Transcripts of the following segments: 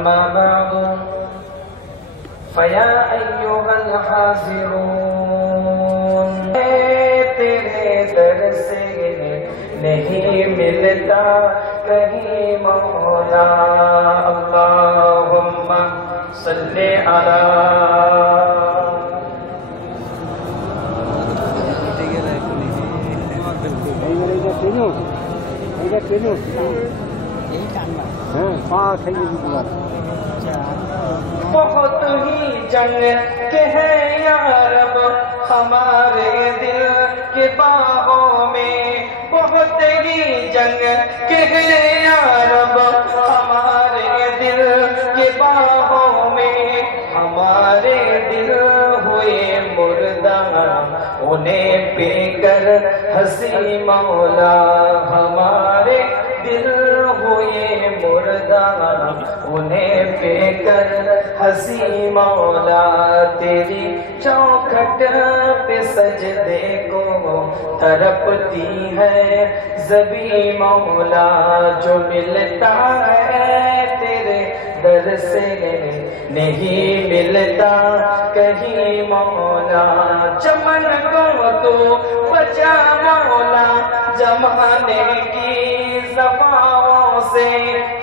أما بعد فيا أيها الحاضرون تیرے در سے نہیں ملتا کہیں مولا اللہم صلی علی بہت ہی جنگ کے ہیں یا رب ہمارے دل کے باغوں میں بہت ہی جنگ کے ہیں یا رب ہمارے دل کے باغوں میں ہمارے دل ہوئے مردہ انہیں پی کر ہنسی مولا ہمارے دل ہوئے مردہ انہیں پی کر ہنسی مولا تیری چوکھٹ پہ سجدے کو تڑپتی ہے زبی مولا جو ملتا ہے تیرے در سے نہیں ملتا کہیں مولا چمن کو تو بچا مولا زمانے کی زفاؤں سے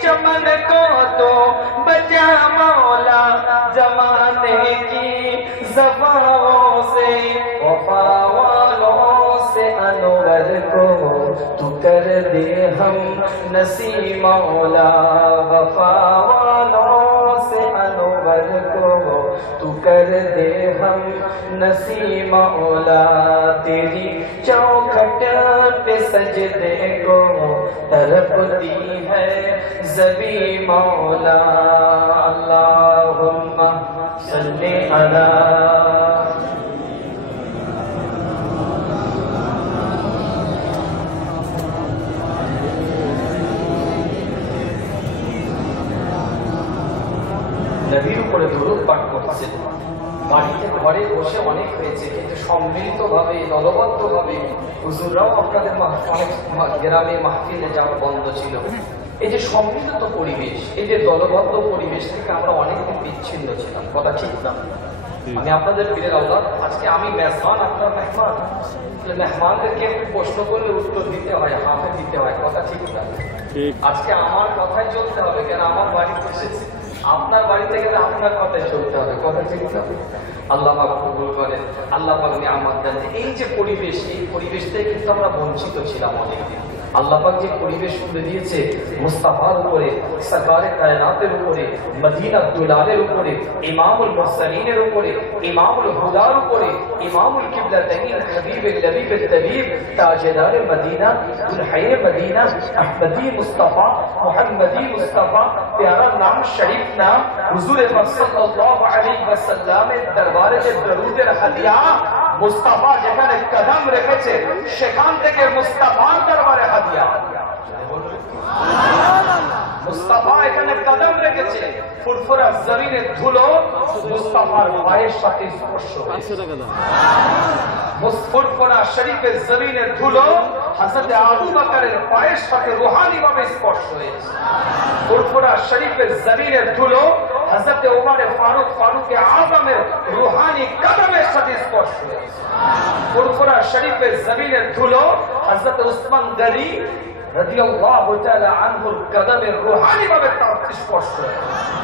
چمن کو تو بچا مولا زمانے کی زفاؤں سے وفا والوں سے انور کو تو کر دے ہم نصیب مولا وفا والوں سے انور کو تو کر دے ہم نصیب مولا تیری چوکھٹ پہ سجدے کو تڑپتی ہے زبی مولا اللہم صلی علی নবীর উপরে দরুদ পাঠ করছেন বাড়িতে ঘরে বসে অনেক হয়েছে কিন্তু সম্মিলিতভাবে দলবদ্ধভাবে হুজুররাও আপনাদের অনেক গ্রামে মাহফিলে যাওয়া বন্ধ ছিল এই যে সম্মিলিত পরিবেশ এই যে দলবদ্ধ পরিবেশ থেকে আমরা অনেকদিন বিচ্ছিন্ন ছিলাম কথা ঠিক না আমি আপনাদের পীরের আওলাদ আজকে আমি মেহমান আপনার মেহমান মেহমানদেরকে একটু প্রশ্ন করলে উত্তর দিতে হয় হাতে দিতে হয় কথা ঠিক না আজকে আমার কথাই চলতে হবে কেন আমার বাড়িতে এসেছে আপনার বাড়িতে গেলে আপনার কথাই চলতে হবে কথা ঠিক না আল্লাহ পাক কবুল করেন আল্লাহ পাক নিয়ামত দেন এই যে পরিবেশ এই পরিবেশ থেকে কিন্তু আমরা বঞ্চিত ছিলাম অনেকদিন আল্লাহ পাক যে পরিবেশ করে দিয়েছে মুস্তাফার উপরে সরকারে কায়নাতের উপরে মদিনা দুলালের উপরে ইমামুল মুরসালিনের উপরে ইমামুল হুদার উপরে ইমামুল কিবলাতাইন হাবিবুল লবিবুল তবিব তাজদার মদিনা দুলহায়ে মদিনা আহমদি মুস্তাফা মুহাম্মদি মুস্তাফা প্যারা নাম শরীফ নাম হুজুর পাক সাল্লাল্লাহু আলাইহি ওয়াসাল্লামের দরবারে যে দরুদের হাদিয়া মুস্তাফা যেখানে কদম রেখেছে সেখান থেকে মুস্তাফার দরবারে হাদিয়া মুস্তাফা এখানে কদম রেখেছে ফুরফুরা জমিনের ধুলো মুস্তাফার পায়ের সাথে স্পর্শ ফুরফুরা শরীফের জমিনের ধুলো হযরত আবু বকরের পায়ের সাথে রূহানি ভাবে স্পর্শ হয়েছে ফুরফুরা শরীফের জমিনের ধুলো হযরত ওমর ফারুক আযমের রূহানি কদমের সাথে স্পর্শ হয়েছে ফুরফুরা শরীফের জমিনের ধুলো হযরত উসমান গনি রাদিয়াল্লাহু তাআলা আনহুর কদমের রূহানি ভাবে তার স্পর্শ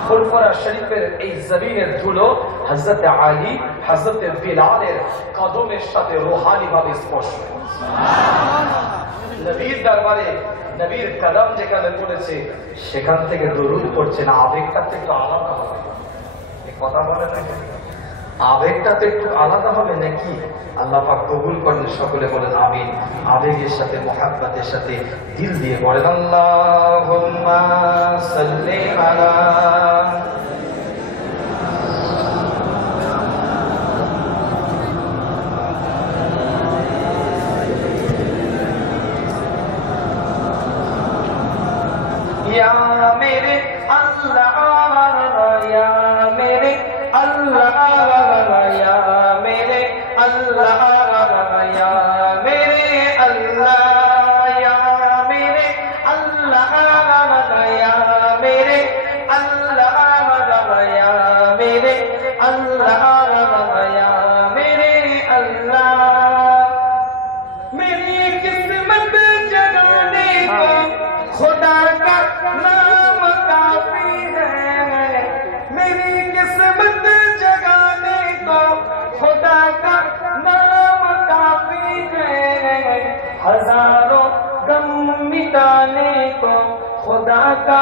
ফুরফুরা শরীফের এই জমিনের ধুলো হযরত আলী হযরত বিলালের কদমের সাথে রূহানি ভাবে স্পর্শ নবীর দরবারে নবীর কদম যেখানে পড়েছে সেখান থেকে দরুদ পড়ছে না আবেগটা একটু আলাদা হবে এই কথা বলে না আবেগটা তো একটু আলাদা হবে নাকি আল্লাহ পাক কবুল করেন সকলে বলেন আমিন আবেগের সাথে মুহাব্বতের সাথে দিল দিয়ে বলেন আল্লাহুম্মা সাল্লি আলা या मेरे अल्लाह या मेरे अल्लाह या मेरे अल्लाह या मेरे अल्लाह या मेरे अल्लाह या मेरे अल्लाह मिटाने को खुदा का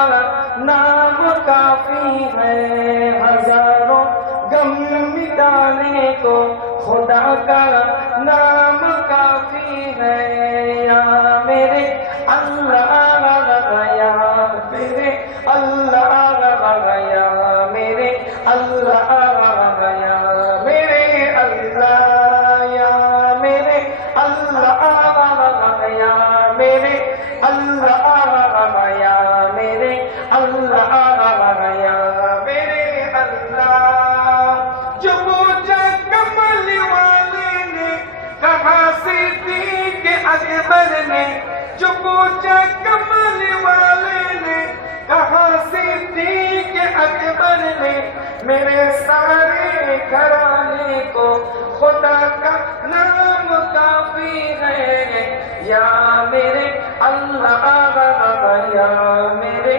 नाम काफी है, हजारों गम मिटाने को खुदा का नाम काफी है। या मेरे अल्लाह, या मेरे अल्लाह, या मेरे अल्लाह, या मेरे अल्लाह, या मेरे अल्लाह, या मेरे अल्लाह, या मेरे अल्लाह, या मेरे अल्लाह। जो पूछा कमल वाले ने कहा सिद्दीक़ अकबर ने, जो पूछा कमल वाले ने कहा सिद्दीक़ अकबर ने, मेरे सारे घराने को खुदा का नाम काफी है। या मेरे अल्लाह, या मेरे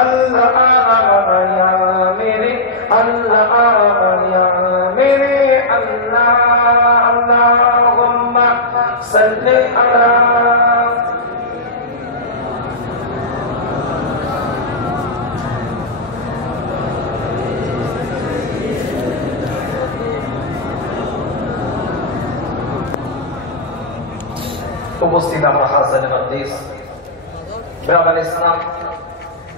अल्लाह, या मेरे अल्लाह, या मेरे अल्लाह। अल्लाहुम्मा सल्ली अला উপস্থিত আমরা হাসান হাদিস ব্রাদার ইসলাম,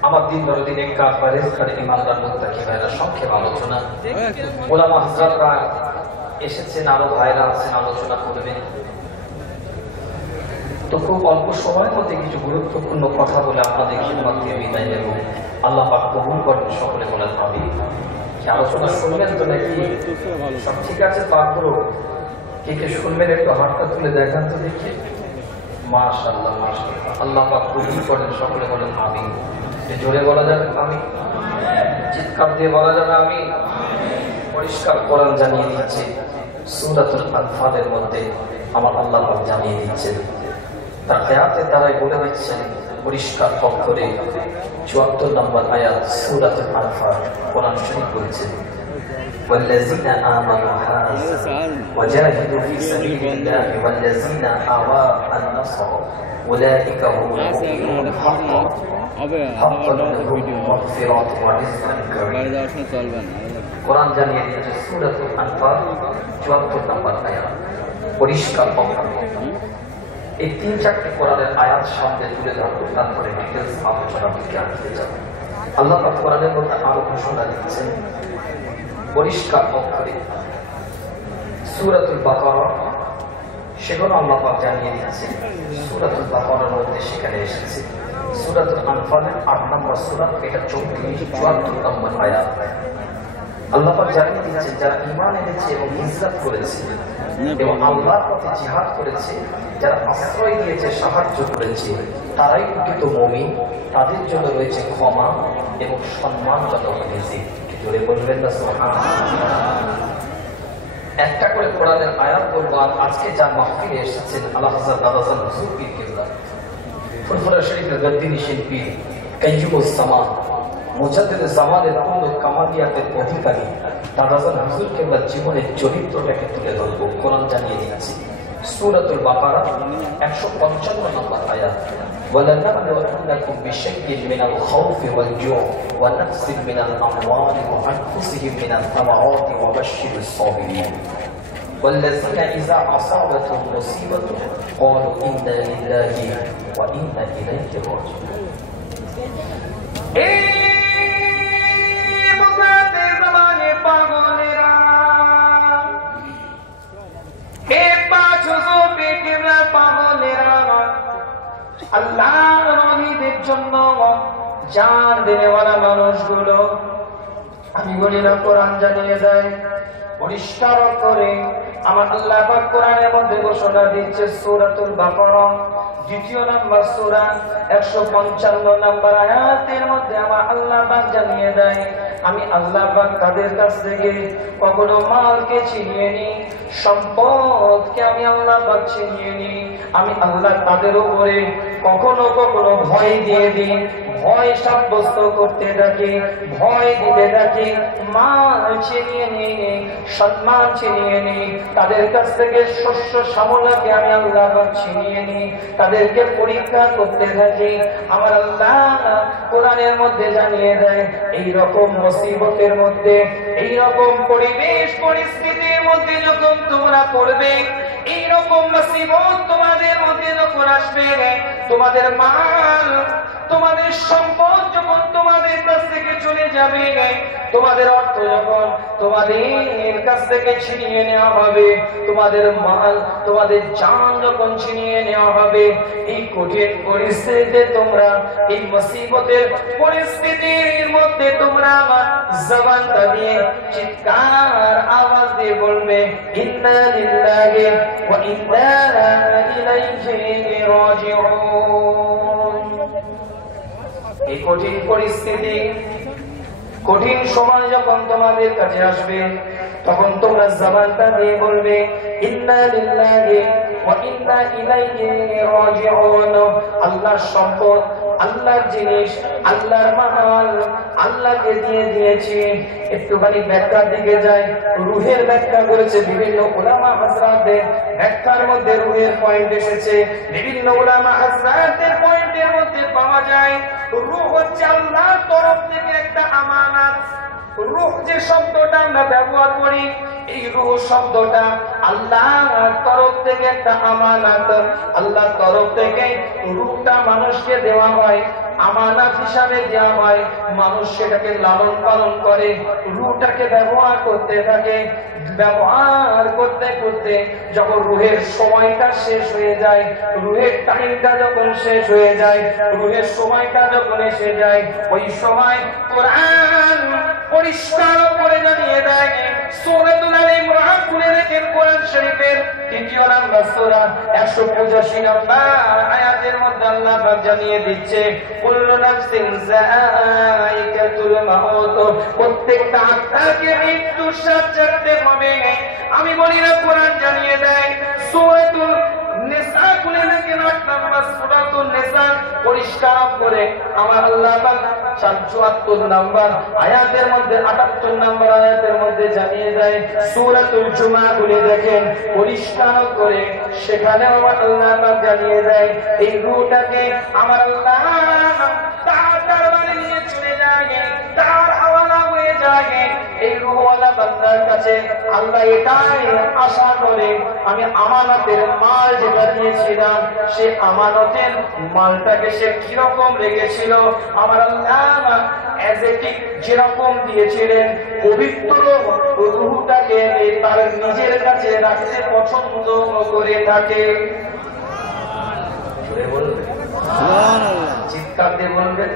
আমার দিন দরদিন একটা পরেজগার ইমানদার মুত্তাকি ভাইরা সংক্ষেপ আলোচনা। ওলামা হযরতরা এসেছেন, আরো ভাইরা আছেন, আলোচনা করবেন। তো খুব অল্প সময়ের মধ্যে কিছু গুরুত্বপূর্ণ কথা বলে আপনাদের খিদমত দিয়ে বিদায় নেব। আল্লাহ পাক কবুল করেন, সকলে বলেন আমিন। কি আলোচনা শুনবেন তো নাকি? সব ঠিক আছে? পাকবো কে কে শুনবেন একটু হাতটা তুলে দেখান তো দেখি। মাশাআল্লাহ, মাশাআল্লাহ। আল্লাহ পাক কবুল করেন, সকলে বলেন আমিন। জোরে বলা যাবে আমিন, চিৎকার দিয়ে বলা যাবে আমিন। পরিষ্কার কোরআন জানিয়ে দিচ্ছে, সূরাতুল আনফালের মধ্যে আমার আল্লাহ পাক জানিয়ে দিচ্ছেন, তার আয়াতের দ্বারাই বলে দিচ্ছেন পরিষ্কার অক্ষরে ৭৪ নম্বর আয়াত সূরাতুল আনফাল কোরআন শরীফ বলছে, والذين آمنوا وجاهدوا في سبيل الله والذين آووا النصر أولئك هم المؤمنون حقا حقا لهم مغفرة ورزق كريم। কোরআন জানিয়ে দিয়েছে সূরাতুল আনফাল ৭৪ নম্বর আয়াত পরিষ্কার অক্ষরে। এই ৩-৪টি কোরআনের আয়াত সামনে তুলে ধরবো, তারপরে ডিটেইলস আলোচনার দিকে আসতে যাব। আল্লাহ পাক কোরআনের মধ্যে আরো ঘোষণা দিচ্ছেন পরিষ্কার অক্ষরে। সূরাতুল বাকারা সেখানে আল্লাহ পাক জানিয়ে দিয়েছে, সূরাতুল বাকারার মধ্যে সেখানে এসেছে। সূরাতুল আনফালের ৮ নম্বর সূরা, এটা ৭৪ নম্বর আয়াত। আল্লাহ পাক জানিয়ে দিয়েছেন যারা ঈমান এনেছে এবং হিজরত করেছে এবং আল্লাহর পথে জিহাদ করেছে, যারা আশ্রয় দিয়েছে, সাহায্য করেছে, তারাই প্রকৃত মুমিন। তাদের জন্য রয়েছে ক্ষমা এবং সম্মানজনক রিজিক। জোরে বলবেন না সুবহানাল্লাহ। একটা করে কোরআনের আয়াত বলবো। আর আজকে যার মাহফিলে এসেছেন আল্লাহ হযরত দাদাজান হুজুর পীর কেবলা, ফুরফুরা শরীফের গদ্দিনী শিল্পী, কাইয়ুমুজ জামান, মুজাদ্দিদে জামানের পূর্ণ কামালিয়াতের অধিকারী দাদাজান হুজুর কেবলার জীবনের চরিত্রটাকে তুলে ধরবো। কোরআন জানিয়ে দিচ্ছি সূরাতুল বাকারা ১৫৫ নম্বর আয়াত, وَلَنَبْلُوَنَّكُمْ بِشَيْءٍ مِنَ الْخَوْفِ وَالْجُوعِ وَنَقْصٍ مِنَ الْأَمْوَالِ وَأَنفُسِهِمْ مِنَ الثَّمَرَاتِ وَبَشِّرِ الصَّابِرِينَ وَالَّذِينَ إِذَا أَصَابَتْهُمْ مُصِيبَةٌ قَالُوا إِنَّا لِلَّهِ وَإِنَّا إِلَيْهِ رَاجِعُونَ। আল্লাহর ওলিদের জন্য জান দেওয়ালা মানুষগুলো, আমি বলি না, কোরআন জানিয়ে দেয় পরিষ্কার করে। আমার আল্লাহ পাক কোরআনের মধ্যে ঘোষণা দিচ্ছে সূরাতুল বাকারা ২য় নম্বর সূরা ১৫৫ নম্বর আয়াতের মধ্যে আমার আল্লাহ পাক জানিয়ে দেয়, আমি আল্লাহ পাক তাদের কাছ থেকে কখনো মালকে ছিনিয়ে নি, সম্পদকে আমি আল্লাহ পাক ছিনিয়ে নি। আমি আল্লাহ তাদের উপরে কখনো কখনো ভয় দিয়ে দিই, ভয় সাব্যস্ত করতে থাকে, ভয় দিতে থাকে, মান ছিনিয়ে নিয়ে, সম্মান ছিনিয়ে নিই, তাদের কাছ থেকে শস্য শ্যামলাকে আমি আল্লাহ ছিনিয়ে নিই, তাদেরকে পরীক্ষা করতে থাকি। আমার আল্লাহ কোরআনের মধ্যে জানিয়ে দেয়, এই রকম মুসিবতের মধ্যে, এই রকম পরিবেশ পরিস্থিতির মধ্যে যখন তোমরা পড়বে, এইরকম মুসিবত তোমাদের মধ্যে যখন আসবে, তোমাদের মাল, তোমাদের সম্পদ যখন তোমাদের কাছ থেকে চলে যাবে, তোমাদের অর্থ যখন তোমাদের কাছ থেকে ছিনিয়ে নেওয়া হবে, তোমাদের মাল, তোমাদের জান যখন ছিনিয়ে নেওয়া হবে, এই কঠিন পরিস্থিতিতে তোমরা, এই মুসিবতের পরিস্থিতির মধ্যে তোমরা আমার জবানটা দিয়ে চিৎকার আওয়াজ দিয়ে বলবে, ইন্না লিল্লাহি ওয়া ইন্না ইলাইহি রাজিউন। এই কঠিন পরিস্থিতি, কঠিন সময় যখন তোমাদের কাছে আসবে, তখন তোমরা জবানটা দিয়ে বলবে, ইন্না লিল্লাহি ওয়া ইন্না ইলাইহি রাজিউন। আল্লাহর সম্পদ, আল্লাহর জিনিস, আল্লাহর মাল আল্লাহকে দিয়ে দিয়েছি। একটুখানি ব্যাখ্যার দিকে যাই, রুহের ব্যাখ্যা করেছে বিভিন্ন উলামা হযরতদের, ব্যাখ্যার মধ্যে রুহের পয়েন্ট এসেছে, বিভিন্ন উলামা হযরতদের পয়েন্টের মধ্যে পাওয়া যায় রূহ হচ্ছে আল্লাহর তরফ থেকে একটা আমানত। রূহ যে শব্দটা আমরা ব্যবহার করি, এই রূহ শব্দটা আল্লাহর তরফ থেকে একটা আমানত। আল্লাহর তরফ থেকে রূহটা মানুষকে দেওয়া হয়, আমানত হিসাবে দেওয়া হয়, মানুষ সেটাকে লালন পালন করে, রূহটাকে ব্যবহার করতে থাকে। ব্যবহার করতে করতে যখন রুহের সময়টা শেষ হয়ে যায়, রুহের টাইমটা যখন শেষ হয়ে যায়, রুহের সময়টা যখন এসে যায়, ওই সময় কোরআন পরিষ্কার করে জানিয়ে দেয়, সূরাতুল আল ইমরান খুলে দেখেন কোরআন শরীফের ৩য় নাম্বার সূরা ১৮৫ নাম্বার আয়াতের মধ্যে আল্লাহ পাক জানিয়ে দিচ্ছে, কুল্লু নাফসিন যায়িকাতুল মাউত, প্রত্যেকটা আত্মাকে মৃত্যুর স্বাদ চাখতে হবে। আমি বলি না, কোরআন জানিয়ে দেয়। সূরাতুল নিসা খুলে দেখেন ৮ নাম্বার সূরাতুন নিসা পরিষ্কার করে আমার আল্লাহ পাক ৭৪ নাম্বার আয়াতের মধ্যে, ৭৮ নাম্বার আয়াতের মধ্যে জানিয়ে দেয়। সূরাতুল জুমা খুলে দেখেন পরিষ্কার করে, সেখানে আমার আল্লাহ পাক জানিয়ে দেয়, এই রূহটাকে আমার আল্লাহ তার দরবারে নিয়ে চলে যায়, তার হাওয়ালা হয়ে যায়। এই রূহওয়ালা বান্দার কাছে আল্লাহ এটাই আশা করে, আমি আমানতের মাল যেটা দিয়েছিলাম, সে আমানতের মালটাকে সে কিরকম রেখেছিল, আমার আল্লাহ অ্যাজেটিক যেরকম দিয়েছিলেন, পবিত্র রূহটাকে তার নিজের কাছে রাখতে পছন্দ করে থাকে। চিৎকার দিয়ে বলবেন,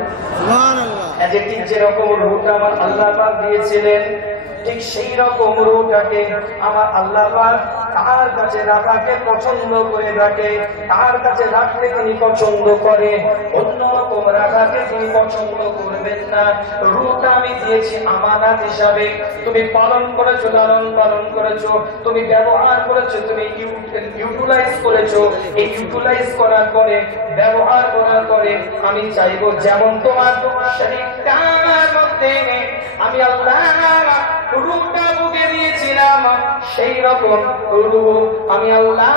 অ্যাজেটিক যেরকম রূহটা আমার আল্লাহ পাক দিয়েছিলেন, ঠিক সেই রকম রূহটাকে আমার আল্লাহ পাক তার কাছে রাখাকে পছন্দ করে থাকে, তার কাছে রাখতে তিনি পছন্দ করে, অন্য রকম রাখাকে তিনি পছন্দ করবেন না। রূহটা আমি দিয়েছি আমানত হিসাবে, তুমি পালন করেছো, লালন পালন করেছো, তুমি ব্যবহার করেছো, তুমি ইউটিলাইজ করেছো। এই ইউটিলাইজ করার পরে, ব্যবহার করার পরে আমি চাইবো যেমন তোমার শরীরটার মধ্যে আমি আল্লাহ রূহটা বুকে দিয়েছিলাম, সেই রকম রূহ আমি আল্লাহ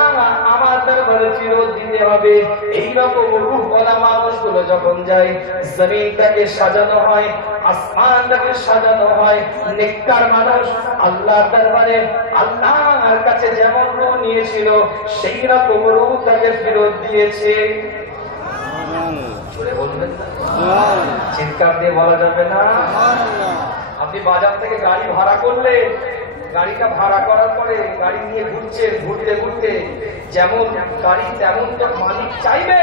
আমার দরবারে ফেরত দিতে হবে। এইরকম রূহওয়ালা মানুষগুলো যখন যায়, জমিনটাকে সাজানো হয়, আসমানটাকে সাজানো হয়, নেককার মানুষ আল্লাহর দরবারে আল্লাহর কাছে যেমন রূহ নিয়েছিল, সেই রকম রূহ তাকে ফেরত দিয়েছে। বলবেন না, চিৎকার দিয়ে বলা যাবে না। আপনি বাজার থেকে গাড়ি ভাড়া করলে, গাড়িটা ভাড়া করার পরে গাড়ি নিয়ে ঘুরছেন, ঘুরতে ঘুরতে যেমন গাড়ি তেমন তো মালিক চাইবে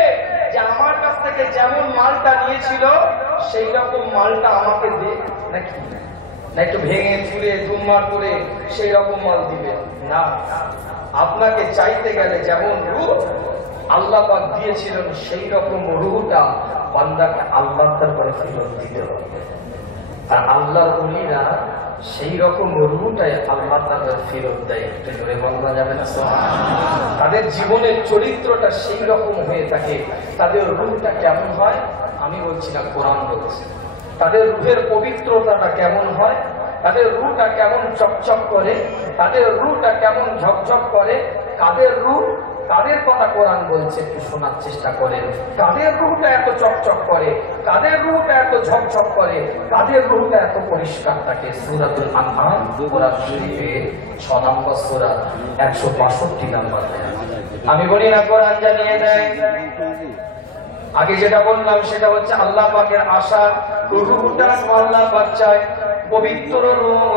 যে আমার কাছ থেকে যেমন মালটা নিয়েছিল সেই রকম মালটা আমাকে দে, নাকি না একটু ভেঙে চুরে ধুমমার করে সেই রকম মাল দিবে না। আপনাকে চাইতে গেলে যেমন রূহ আল্লাহ পাক দিয়েছিলেন, সেই রকম রূহটা বান্দাকে আল্লাহ দরবারে ফেরত দিতে হবে। আর আল্লাহর ওলিরা সেই রকম রূহটাই আল্লাহ তাদের ফেরত দেয়। একটু জোরে বলা যাবে না? তাদের জীবনের চরিত্রটা সেই রকম হয়ে থাকে, তাদের রূহটা কেমন হয় আমি বলছি না, কোরআন বলছে। তাদের রূহের পবিত্রতাটা কেমন হয়, তাদের রূহটা কেমন চকচক করে, তাদের রূহটা কেমন ঝকঝক করে, কাদের রূহ, কাদের কথা কোরআন বলছে একটু শোনার চেষ্টা করেন। কাদের রূহটা এত চকচক করে, কাদের রূহটা এত ঝকঝক করে, কাদের রূহটা এত পরিষ্কার থাকে। সূরাতুল আনআম কোরআন শরীফের 6 নম্বর সূরা 162 নম্বর আয়াত। আমি বলি না, কোরআন জানিয়ে দেয়। আগে যেটা বললাম সেটা হচ্ছে আল্লাহ পাকের আশা, রূহটা আল্লাহ পাক চায় পবিত্র রূহ,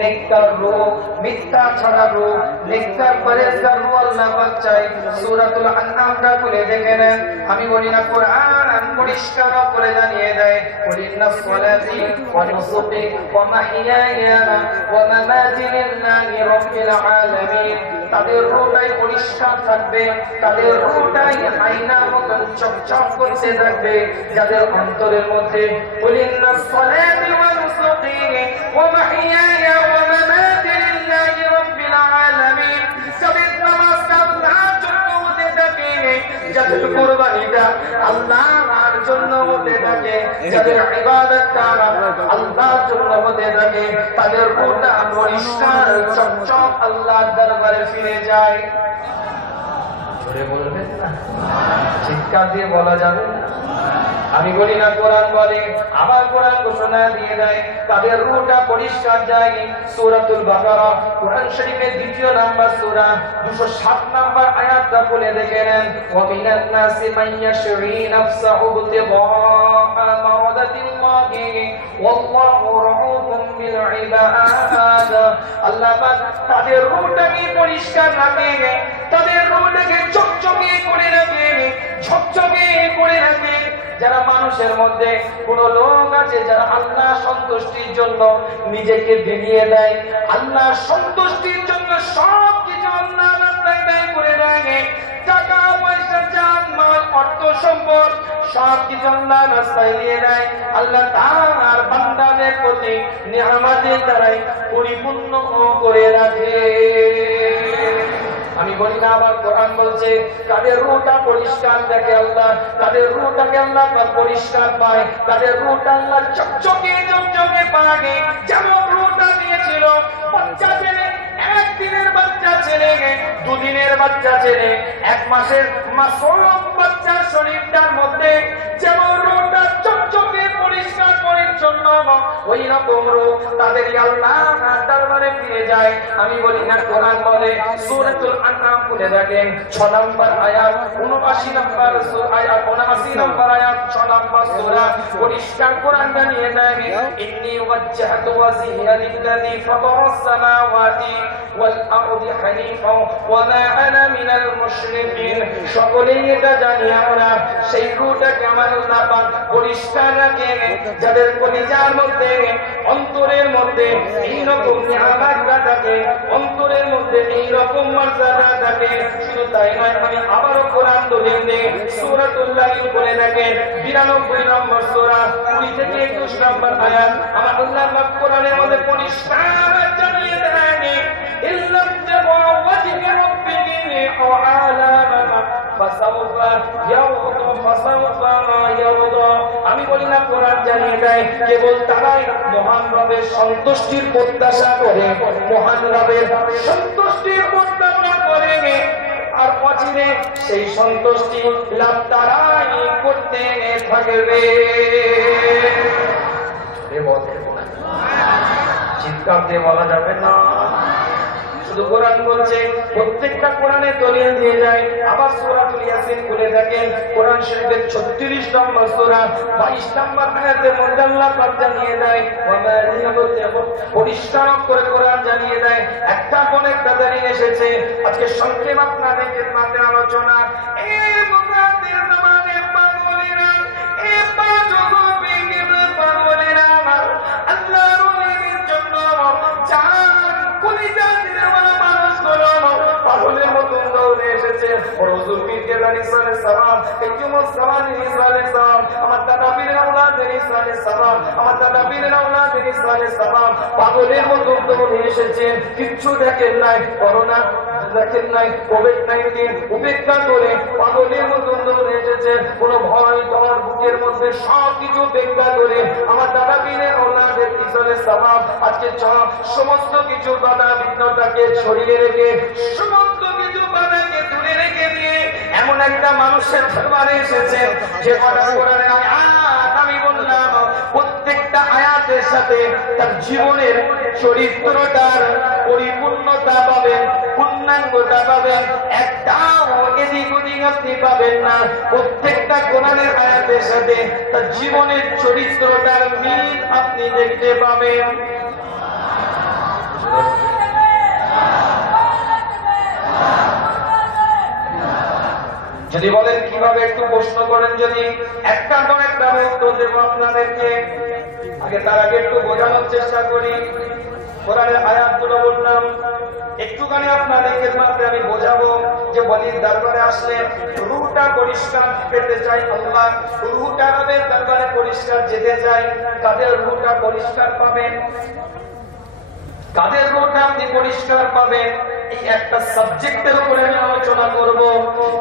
নেককার রূহ, মিথ্যা ছাড়া রূহ, নেককার পরেজগার রূহ আল্লাহ পাক চায়। সূরাতুল আনআমটা খুলে দেখে নেন। আমি বলি না, কোরআন পরিষ্কার করে জানিয়ে দেয়, কুলিন্না সলাতি ওয়া নুসুকি ওয়া মাহইয়ায়া ওয়া মামাতি লিল্লাহি রাব্বিল আলামিন। তাদের রূহটাই পরিষ্কার থাকবে, তাদের রূহটাই আয়নার মতন চকচক করতে থাকবে, যাদের অন্তরের মধ্যে কুলিন্না সলাতি ওয়া নুসুকি ওয়া মাহইয়ায়া ওয়া মামাতি লিল্লাহি রাব্বিল আলামিন। যাদের নামাজটা আল্লাহর জন্য হতে থাকে, যাদের কুরবানিটা আল্লাহর জন্য হতে থাকে, যাদের ইবাদতটা আল্লাহর জন্য হতে থাকে, তাদের রূহটা পরিষ্কার চকচক আল্লাহর দরবারে ফিরে যায়। জোরে বলবেন না, চিৎকার দিয়ে বলা যাবে না। আমি বলি না, কোরআন বলে। আবার কোরআন ঘোষণা দিয়ে দেয় তাদের রূহটা পরিষ্কার যায়। সূরাতুল বাকারা কোরআন শরীফের 2 নম্বর সূরা 207 নম্বর আয়াতটা বলে দেখে নেন। ওয়া মিনান নাসি মান ইয়াশরি নাফসাহু বিতিগা মারাদাতিল্লাহি ওয়াল্লাহু রাউফুম বিল ইবাদ। আল্লাহ পাক তাদের রূহটাকে পরিষ্কার রাখে, তাদের রূহটাকে চকচকে করে রাখে, ঝকঝকে করে রাখে। যারা মানুষের মধ্যে কোন লোক আছে যারা আল্লাহ সন্তুষ্টির জন্য নিজেকে বিলিয়ে দেয়, আল্লাহ সন্তুষ্টির জন্য সবকিছু আল্লাহ রাস্তায় ব্যয় করে দেয়, টাকা পয়সা, জান মাল, অর্থ সম্পদ সবকিছু আল্লাহ রাস্তায় দিয়ে দেয়, আল্লাহ তার বান্দাদের প্রতি নিয়ামতের দ্বারাই পরিপূর্ণ করে রাখে। আমি বলি না, আবার কোরআন বলছে তাদের রূহটা পরিষ্কার দেখে আল্লাহ, তাদের রূহটাকে আল্লাহ পরিষ্কার পায়, তাদের রূহটা আল্লাহ চকচকে চকচকে পায়। যেমন রূহটা দিয়েছিল বাচ্চা ছেলে, 1 দিনের বাচ্চা ছেলে, 2 দিনের বাচ্চা ছেলে, 1 মাসের মাসুম বাচ্চার শরীরটার মধ্যে যেমন রূহটা চকচকে পরিষ্কার পরিচ্ছন্ন, ওই রকম রূহ তাদের আল্লাহ দরবারে ফিরে যায়। আমি বলি না, কোরআন বলে। সূরাতুল আনআম খুলে দেখেন 6 নম্বর আয়াত, 79 নম্বর আয়াত, 79 নম্বর আয়াত, 6 নম্বর সূরা। পরিষ্কার কোরআন জানিয়ে দেয়, ইন্নী ওয়াজ্জাহতু ওয়াজহিয়া লিল্লাযী ফাতারাস সামাওয়াতি ওয়াল আরদি হানিফা ওয়া মা আনা মিনাল মুশরিকিন। সকলেই এটা জানি আমরা, সেই রূহটাকে আমার আল্লাহ পাক পরিষ্কার রাখে, যাদের কলিজার মধ্যে, অন্তরের মধ্যে এই রকম নিয়ামতটা থাকে, অন্তরের মধ্যে এই রকম মর্যাদা থাকে। শুধু তাই নয়, আমি আবারও কোরআন দলিল দিই। সূরাতুল লাইল বলে দেখেন 92 নম্বর সূরা 20 থেকে 21 নম্বর আয়াত। আমার আল্লাহ পাক কোরআনের মধ্যে পরিষ্কার জানিয়ে দেন, ইল্লাম তাওয়া ওয়াজহি রাব্বিহি আ'লা ফাসাউফা ইয়াউদু ফাসাউফা ইয়াউদু। আমি বলি না, কোরআন জানিয়ে দেয় কেবল তারাই মহান রবের সন্তুষ্টির প্রত্যাশা করে, মহান রবের সন্তুষ্টির প্রত্যাশা করে, আর অচিরে সেই সন্তুষ্টি লাভ তারাই করতে থাকবে। চিৎকার দিয়ে বলা যাবে না। শুধু কোরআন বলছে, প্রত্যেকটা কোরআনে দলিল দিয়ে যায়। আবার সূরাতুল ইয়াসিন খুলে দেখেন, কোরআন শরীফের 36 নম্বর সূরা 22 নম্বর আয়াতের মধ্যে আল্লাহ পাক জানিয়ে দেয়, পরিষ্কার করে কোরআন জানিয়ে দেয়। একটা কোন একটা দলিল এসেছে, আজকে সংক্ষেপ আপনাদের মাঝে আলোচনা। এই মুকাদ্দির জামানে পাগলেরা, এই পাগলেরা আল্লাহর ওলিদের জন্য জান কলিজা দিনেওয়ালা মানুষগুলো পাগলের মতন দৌড়ে এসেছে। হুজুর পীর কেবলানি সালাম সালাম, কাইয়ুমুস সালাম সালাম, আমার দাদা পীরের আওলাদের সালাম, আমার দাদা পীরের আওলাদের সালাম, পাগলের মতন দৌড়ে এসেছে। কিচ্ছু দেখেন নাই, করোনা দেখেন নাই, কোভিড-19 উপেক্ষা করে পাগলের মতন দৌড়ে এসেছে। এসেছে, কোনো ভয় ডর বুকের মধ্যে সবকিছু বেঙ্গা করে আমার দাদা পীরের ওলাদের পিছনে সাবাব আজকে সমস্ত কিছু বাধা বিঘ্নতাকে ছড়িয়ে রেখে সমস্ত কিছু বাধাকে দূরে রেখে দিয়ে এমন একটা মানুষের দরবারে এসেছে যে কোরআনের আয়াত আমি বললাম প্রত্যেকটা আয়াতের সাথে তার জীবনের চরিত্রটার পরিপূর্ণতা পাবেন, পূর্ণাঙ্গতা পাবেন, একটাও এদিক ওদিক আপনি পাবেন না। প্রত্যেকটা কোরআনের আয়াতের সাথে তার জীবনের চরিত্রটার মিল আপনি দেখতে পাবেন। যদি বলেন কিভাবে একটু প্রশ্ন করেন, যদি একটা পর একটা উত্তর দেবো আপনাদেরকে। আগে তার আগে একটু বোঝানোর চেষ্টা করি। কোরআনের আয়াতগুলো বললাম, একটুখানি আপনাদেরকে মাত্র আমি বোঝাবো যে বলির দরবারে আসলে রূহটা পরিষ্কার পেতে চাই আল্লাহ, রূহটা আমাদের দরবারে পরিষ্কার যেতে চাই। কাদের রূহটা পরিষ্কার পাবেন, কাদের রূহটা আপনি পরিষ্কার পাবেন, এই একটা সাবজেক্টের উপরে আমি আলোচনা করব।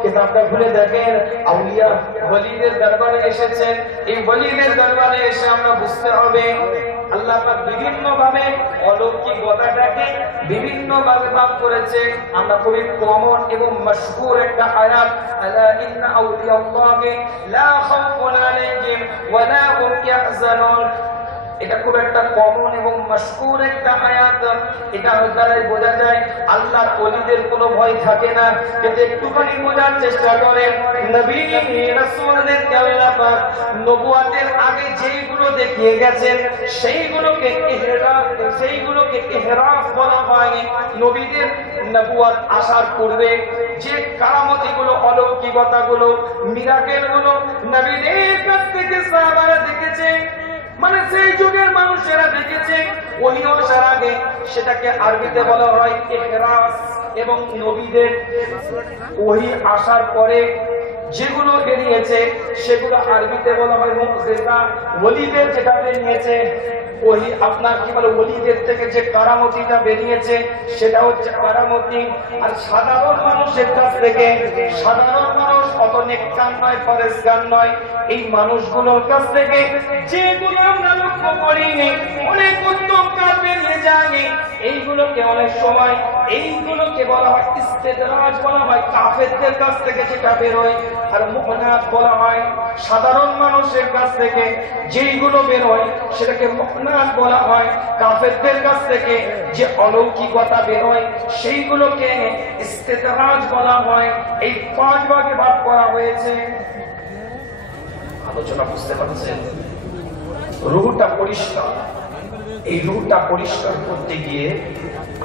কিতাবটা খুলে দেখেন, আউলিয়া ওলিদের দরবারে এসেছেন। এই ওলিদের দরবারে এসে আমরা বুঝতে হবে আল্লাহ পাক বিভিন্ন ভাবে অলৌকিকতাটাকে বিভিন্ন ভাবে ভাগ করেছে। আমরা খুবই কমন এবং মশহুর একটা আয়াত, আলা ইন্না আউলিয়াল্লাহি লা খাউফুন আলাইহিম ওয়া লা হুম ইয়াহজানুন, এটা খুব একটা কমন এবং মশহুর একটা আয়াত। এটা দ্বারাই বোঝা যায় আল্লাহর ওলিদের কোনো ভয় থাকে না। কিন্তু একটুখানি বোঝার চেষ্টা করেন, নবী রাসূলদেরকে আল্লাহ পাক নবুয়তের আগে যেইগুলো দেখিয়ে গেছেন সেইগুলোকে ইহরাফ বলা হয়। নবীদের নবুয়ত আসার পূর্বে যে কারামতিগুলো, অলৌকিকতাগুলো, মিরাকেলগুলো নবীদের কাছ থেকে সাহাবারা দেখেছে, মানে সেই যুগের মানুষেরা দেখেছে, ওহী আসার আগে সেটাকে আরবিতে বলা হয় ইহরাস, এবং নবীদের ওহী আসার পরে যেগুলো বেরিয়েছে সেগুলো আরবিতে বলা হয় মুজিজা। ওলিদের যেটা বেরিয়েছে ওহী, আপনার কি বলে, ওলিদের থেকে যে কারামতিটা বেরিয়েছে সেটা হচ্ছে কারামতি। আর সাধারণ মানুষের কাছ থেকে, সাধারণ মানুষ অত নেককার নয়, পরেশগার নয়, এই মানুষগুলোর কাছ থেকে যেগুলো আমরা লক্ষ্য করিনি, অনেক উত্তম কাজ বেরিয়ে যায়নি, এইগুলোকে অনেক সময় এইগুলোকে বলা হয় ইস্তেদরাজ বলা হয়। কাফেরদের কাছ থেকে যেটা বেরোয় আর মুহনাত বলা হয়। সাধারণ মানুষের কাছ থেকে যেইগুলো বেরোয় সেটাকে মুহনাত বলা হয়। কাফেরদের কাছ থেকে যে অলৌকিকতা বেরোয় সেইগুলোকে ইস্তেদরাজ বলা হয়। এই 5 ভাগে ভাগ করা হয়েছে। আলোচনা বুঝতে পারছেন? রূহটা পরিষ্কার, এই রূহটা পরিষ্কার করতে গিয়ে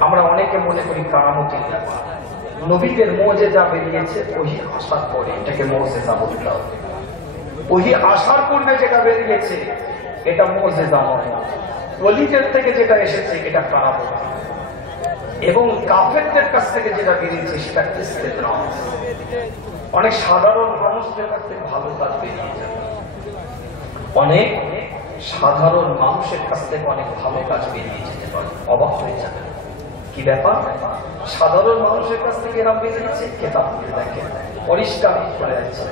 আমরা অনেকে মনে করি কারামতির ব্যাপার। নবীদের মুজিজা বেরিয়েছে ওহী আসার পরে, এটাকে মুজিজা বলতে হবে। ওহী আসার পূর্বে যেটা বেরিয়েছে এটা মুজিজা নয়। ওলিদের থেকে যেটা এসেছে এটা কারামত, এবং কাফেরদের কাছ থেকে যেটা বেরিয়েছে সেটা ইস্তেদরাজ। অনেক সাধারণ মানুষদের কাছ থেকে ভালো কাজ বেরিয়ে যাবে, অনেক সাধারণ মানুষের কাছ থেকে অনেক ভালো কাজ বেরিয়ে যেতে পারে, অবাক হয়ে যাবে। কি ব্যাপার? সাধারণ মানুষের কাছ থেকে এরা বেরিয়েছে, কেতাব দেখেন পরিষ্কার করে আছে।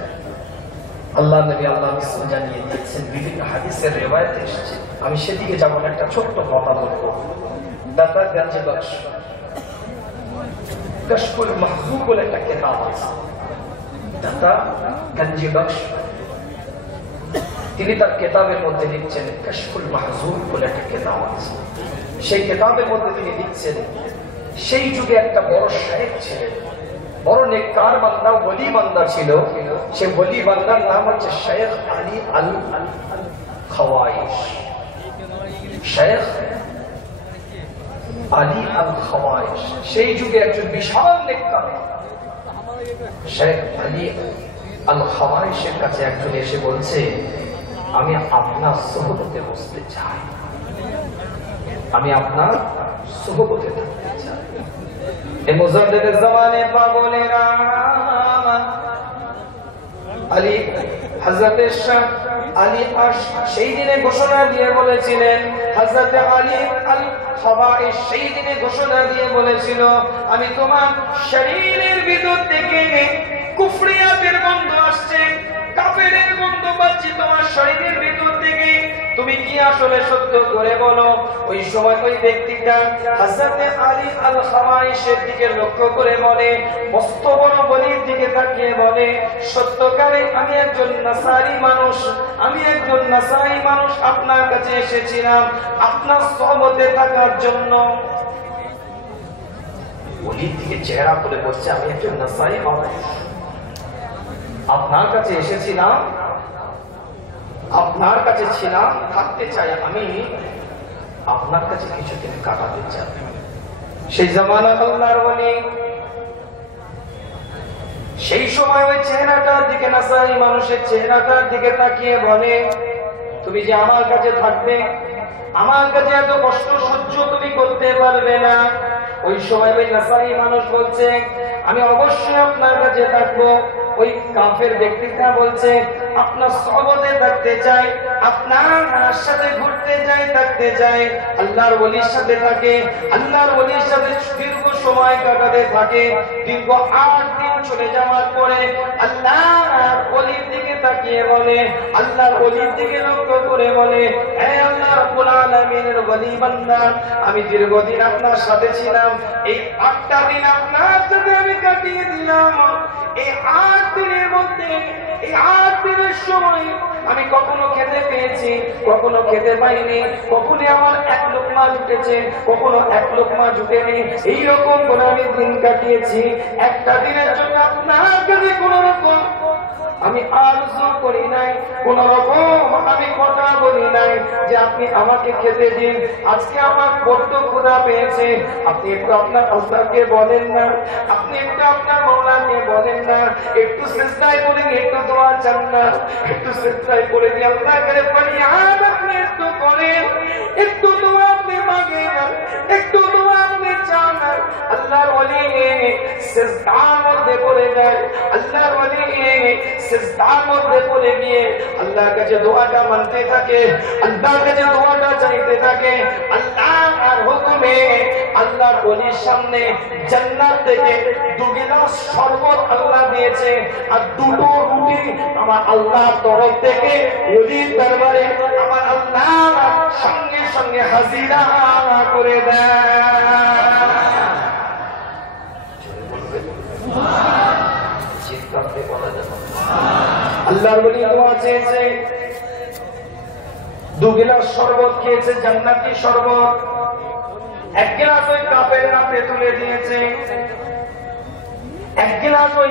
আল্লাহ নবী আল্লাহ রাসূল জানিয়ে দিয়েছেন, বিভিন্ন হাদিসের রিওয়ায়াতে এসেছে। আমি সেদিকে যাব না, একটা ছোট্ট কথা বলবো। দাতা গঞ্জ বখশ কাশফুল মাহজুব বলে একটা কিতাব আছে, দাতা গঞ্জ বখশ। তিনি তার কিতাবের মধ্যে লিখছেন, কাশফুল মাহজুব বলে একটা কিতাব আছে। সেই কিতাবের মধ্যে তিনি লিখছেন, সেই যুগে একটা বড় শায়েখ ছিলেন, বড় নেককার বান্দা, ওলি বান্দা ছিল। সে ওলি বান্দার নাম হচ্ছে শেখ আলী আল খাওয়াইশ। শেখ আলী আল খাওয়াইশ সেই যুগে একজন বিশাল নেককার। শেখ আলী আল খাওয়াইশের কাছে একজন এসে বলছে, আমি আপনার সোহবতে বসতে চাই, আমি আপনার সোহবতে থাকতে চাই। এই মুজাদ্দিদের জামানে পাগলেরা আলী, হযরত শাহ আলী সেই দিনে ঘোষণা দিয়ে বলেছিলেন, হযরত আলী আল খাওয়াইশ সেই দিনে ঘোষণা দিয়ে বলেছিল, আমি তোমার শরীরের ভিতর থেকে কুফরিয়াতের গন্ধ আসছে, আসলে সত্য করে বলো। ওই সময় ওই ব্যক্তিটা হযরত আলী আল খামাইশের দিকে লক্ষ্য করে বলে, মস্ত বড় বলির দিকে তাকিয়ে বলে, সত্যকারে আমি একজন নাসারি মানুষ, আমি একজন নাসাই মানুষ আপনার কাছে এসেছিলাম আপনার সহবতে থাকার জন্য। বলির দিকে চেহারা করে বলছে, আমি একজন নাসাই মানুষ, আপনার কাছে এসেছিলাম, আপনার কাছে ছিলাম, থাকতে চাই, আমি আপনার কাছে কিছুদিন কাটাতে চাই। সেই জামানা আল্লাহর ওলি সেই সময় ওই চেহারাটার দিকে, নাসাই মানুষের চেহারাটার দিকে তাকিয়ে বলে, তুমি যে আমার কাছে থাকবে, আমার কাছে এত কষ্ট সহ্য তুমি করতে পারবে না। ওই সময় ওই নাসাই মানুষ বলছে, আমি অবশ্যই আপনার কাছে থাকবো। ওই কাফের ব্যক্তিটা বলছে, আপনার সহবতে থাকতে চাই, আপনার সাথে ঘুরতে চাই, থাকতে চাই। আল্লাহর ওলির সাথে থাকে, আল্লাহর ওলির সাথে দীর্ঘ সময় কাটাতে থাকে। দীর্ঘ 8 দিন চলে যাওয়ার পরে আল্লাহর ওলির দিকে তাকিয়ে বলে, আল্লাহর ওলির দিকে লক্ষ্য করে বলে, হে আল্লাহ রাব্বুল আলামিনের ওলি বান্দা, আমি দীর্ঘদিন আপনার সাথে ছিলাম, এই 8টা দিন আপনার সাথে আমি কাটিয়ে দিলাম। এই 8 দিনের মধ্যে, এই 8 দিনের সময় আমি কখনো খেতে পেয়েছি, কখনো খেতে পাইনি, কখনো আমার 1 লোকমা জুটেছে, কখনো 1 লোকমা জুটেনি। এইরকম করে আমি দিন কাটিয়েছি। একটা দিনের জন্য আপনার কাছে কোন রকম আমি আরজু করি নাই, কোন রকম আমি কথা বলি নাই যে আপনি আমাকে খেতে দিন, আজকে আমার বড্ড ক্ষুধা পেয়েছে। আপনি একটু আপনার আল্লাহকে বলেন না, আপনি একটু আপনার মাওলাকে বলেন না, একটু সিজদায় পড়ে একটু দোয়া চান না, একটু সিজদায় পড়ে দিয়ে আল্লাহকে ফরিয়াদ আপনি একটু করেন, একটু দোয়া আপনি মাগেন, একটু দোয়া আপনি চান। আল্লাহর ওলি সিজদার মধ্যে পড়ে যায়, আল্লাহর ওলি সিজদার মধ্যে পড়ে গিয়ে আল্লাহর কাছে দোয়াটা মানতে থাকে, আল্লাহর কাছে দোয়াটা চাইতে থাকে। আল্লাহর হুকুমে আল্লাহর ওলির সামনে জান্নাত থেকে 2 গিলাস শরবত আল্লাহ দিয়েছে, আর 2টো রুটি আমার আল্লাহর তরফ থেকে ওলির দরবারে আমার আল্লাহ সঙ্গে সঙ্গে হাজিরা করে দেয়। আল্লাহর ওলি দোয়া চেয়েছে, 2 গিলাস শরবত খেয়েছে, জান্নাতি শরবত। 1 গিলাস ওই কাফের হাতে তুলে দিয়েছে, 1 গিলাস ওই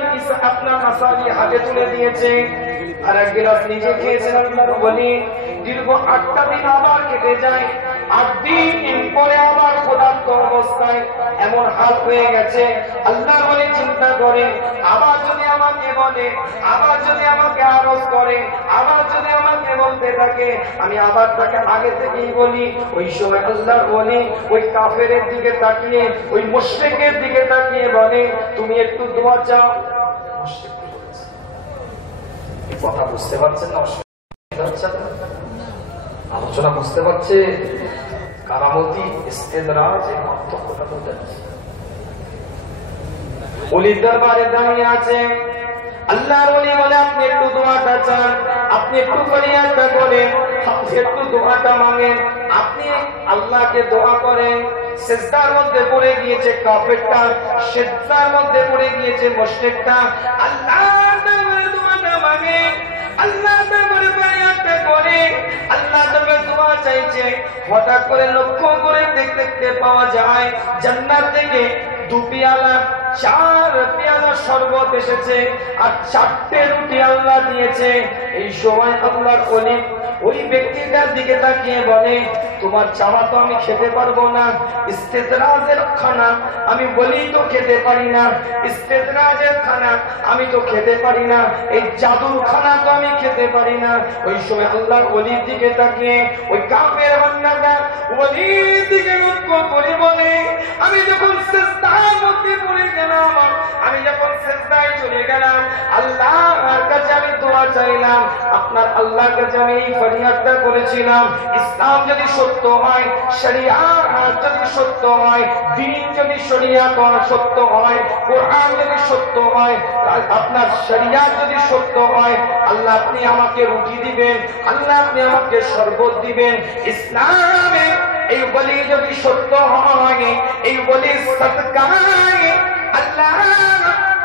আপনার নাসারি হাতে তুলে দিয়েছে, আর 1 গিলাস নিজে খেয়েছেন আল্লাহর ওলি। দীর্ঘ 8টা দিন আবার কেটে যায়, 8 দিন পরে আবার ক্ষুধার্ত অবস্থায় এমন হাল হয়ে গেছে। আল্লাহর ওলি চিন্তা করে, আবার যদি আমাকে বলে, আবার যদি আমাকে আরজ করে, আবার যদি আমাকে বলতে থাকে, আমি আবার তাকে আগে থেকেই বলি। ওই সময় আল্লাহর ওলি ওই কাফেরের দিকে তাকিয়ে, ওই মুশরিকের দিকে তাকিয়ে বলে, তুমি একটু দোয়া চাও। কথা বুঝতে পারছেন না? আলোচনা বুঝতে পারছে? কারামতি ইস্তেদরাজ এর পার্থক্যটা বোঝাচ্ছে। ওলির দরবারে দাঁড়িয়ে আছে, আল্লাহর ওলি বলে, আপনি একটু দোয়াটা চান, আপনি একটু ফরিয়াদটা করেন, আপনি একটু দোয়াটা মাঙ্গেন। আপনি আল্লাহকে দোয়া করেন। সিজদার মধ্যে পড়ে গিয়েছে কাফেরটা, সিজদার মধ্যে পড়ে গিয়েছে মুশরিকটা। আল্লাহর দরবারে দোয়াটা মাঙ্গে, আল্লাহর দরবারে ফরিয়াদটা করে, আল্লাহর দরবারে দোয়া চাইছে। হঠাৎ করে লক্ষ্য করে দেখতে পাওয়া যায় জান্নাত থেকে 2 পেয়ালা, 4 পেয়ালা শরবত এসেছে, আর 4টে রুটি আল্লাহ দিয়েছে। এই সময় আল্লাহর ওলি ওই ব্যক্তিটার দিকে তাকিয়ে বলে, তোমার চাওয়া তো আমি খেতে পারবো না, ইস্তেদরাজের খানা আমি বলি তো খেতে পারি না, ইস্তেদরাজের খানা আমি তো খেতে পারি না, এই জাদুর খানা তো আমি খেতে পারি না। ওই সময় আল্লাহর ওলির দিকে তাকিয়ে ওই কাফের বান্দাটা ওলির দিকে লক্ষ্য করে বলে, আমি যখন সিজদার মধ্যে পড়ে গেলাম, আমি যখন সিজদায় চলে গেলাম, আল্লাহর কাছে আমি দোয়া চাইলাম, আপনার আল্লাহর কাছে আমি এই ফরিয়াদটা করেছিলাম, ইসলাম যদি সত্য হয়, শরিয়াত যদি সত্য হয়, দ্বীন যদি শরিয়াত সত্য হয়, কোরআন যদি সত্য হয়, আপনার শরিয়াত যদি সত্য হয়, আল্লাহ আপনি আমাকে রুটি দিবেন, আল্লাহ আপনি আমাকে শরবত দিবেন। ইসলামে এই বলি যদি সত্য হয়, এই বলি সদকায়, আল্লাহ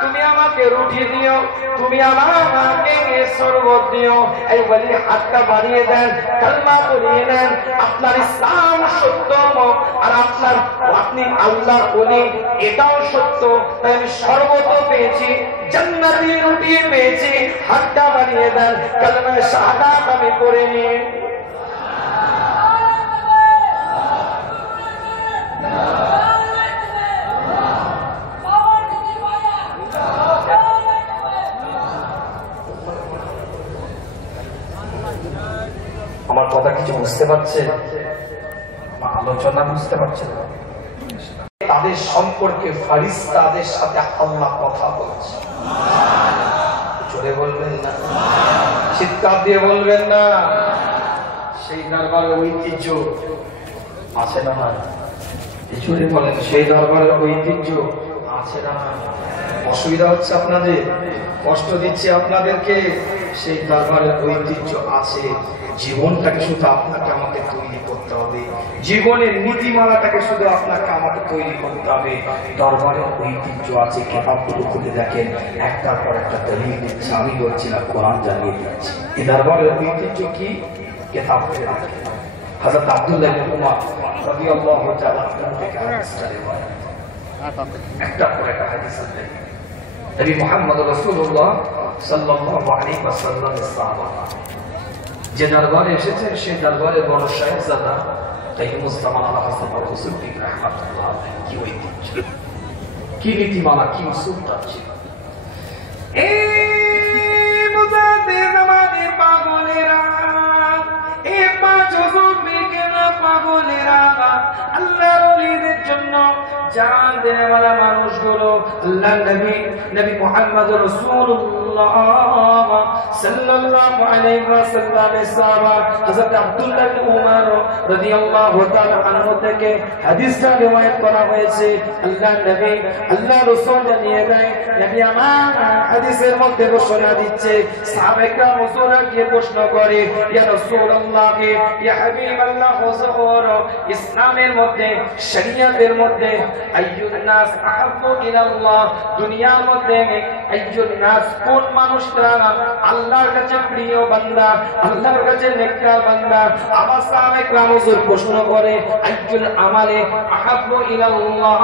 তুমি আমাকে রুটি দিও, তুমি আমাকে শরবত দিও। এই বলি হাতটা বাড়িয়ে দেন, কালমা পড়িয়ে নেন, আপনার ইসলাম সত্য আর আপনি আল্লাহর ওলি, এটাও সত্য। তাই আমি শরবতও পেয়েছি, জান্নাতি রুটি পেয়েছি, হাতটা বাড়িয়ে দেন, কালমা শাহাদাত আমি পড়ে নিই। আমার কথা কিছু বুঝতে পারছেন? আলোচনা বুঝতে পারছেন? তাদের সম্পর্কে ফারিস্তাদের সাথে আল্লাহ কথা বলছে। জোরে বলবেন না, চিৎকার দিয়ে বলবেন না। সেই দরবারের ঐতিহ্য আছে না? জোরে বলেন, সেই দরবারের ঐতিহ্য আছে না? অসুবিধা হচ্ছে আপনাদের, কষ্ট দিচ্ছে আপনাদেরকে, সেই দরবারের ঐতিহ্য আছে। জীবনটাকে শুধু আপনাকে আমাকে তৈরি করতে হবে, জীবনের নীতিমালাটাকে শুধু আপনাকে আমাকে তৈরি করতে হবে। দরবারের ঐতিহ্য আছে, কেতাবগুলো খুলে দেখেন, একটার পর একটা দলিল দিচ্ছে। আমি বলছি না, কোরআন জানিয়ে দিচ্ছি। এই দরবারের ঐতিহ্য কি? কেতাব খুলে দেখেন। হযরত আব্দুল্লাহ ইবনে উমর রাদিয়াল্লাহু তাআলা আনহু থেকে হাদিসটা রিওয়ায়াত, একটার পর একটা হাদিস আছে। নবী মুহাম্মদ রাসূলুল্লাহ সাল্লাল্লাহু আলাইহি ওয়াসাল্লামের সাহাবা যে দরবারে এসেছেন, সেই দরবারে বড় শাহেজাদা তাইয়ুমুজ্জামান আল হাসান আল হুসাইনি রাহমাতুল্লাহ আলাইহি কি ঐতিহ্য, কি নীতিমালা, কি উসুলটা ছিল। এই মুজাদ্দিদ জামানের পাগলেরা, এই পাঁচ হুজুরের পাগলেরা, আল্লাহর ওলিদের জন্য জান দেওয়ালা মানুষগুলো, আল্লাহর নবী মুহাম্মদ রাসূলুল্লাহ সাল্লাল্লাহু আলাইহি ওয়াসাল্লামের সাহাবা হযরত আব্দুল্লাহ ইবনে উমর রাদিয়াল্লাহু তাআলা আনহু থেকে হাদিসটা রিওয়ায়াত করা হয়েছে। আল্লাহ রাসূল জানিয়ে দেয়, নবী আমার হাদিসের মধ্যে ঘোষণা দিচ্ছে, সাহাবায়ে রাসূলরা গিয়ে প্রশ্ন করে, ইয়া রাসূলুল্লাহ, ইয়া হাবিবাল্লাহ, হুজুর ইসলামের মধ্যে, শরিয়তের মধ্যে আইয়ুন নাস আহাব্বু ইলাল্লাহ, দুনিয়ার মধ্যে আইয়ুন নাস, কোন মানুষটা আল্লাহর কাছে প্রিয় বান্দা, আল্লাহর কাছে নেককার বান্দা? আমার সাহাবায়ে কেরাম হুজুর প্রশ্ন করে, আইয়ুল আমালে আহাব্বু ইলাল্লাহ,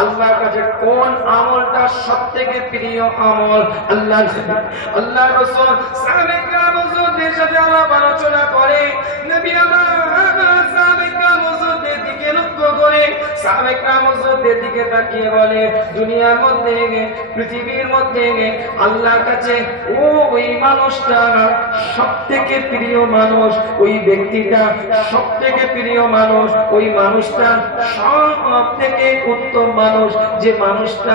আল্লাহর কাছে কোন আমলটা সবথেকে প্রিয় আমল? আল্লাহ রাসূল সাহাবায়ে কেরাম হুজুরদের সাথে আলাপ আলোচনা করে, নবী আমার সাহাবায়ে কেরাম হুজুরদের দিকে লক্ষ্য করে, সাহাবায়ে কেরাম হুজুরদের দিকে তাকিয়ে বলে, দুনিয়ার মধ্যে, পৃথিবীর মধ্যে আল্লাহর কাছে ওই মানুষটা সবথেকে প্রিয় মানুষ, ওই ব্যক্তিটা সবথেকে প্রিয় মানুষ, ওই মানুষটা সবথেকে উত্তম মানুষ, যে মানুষটা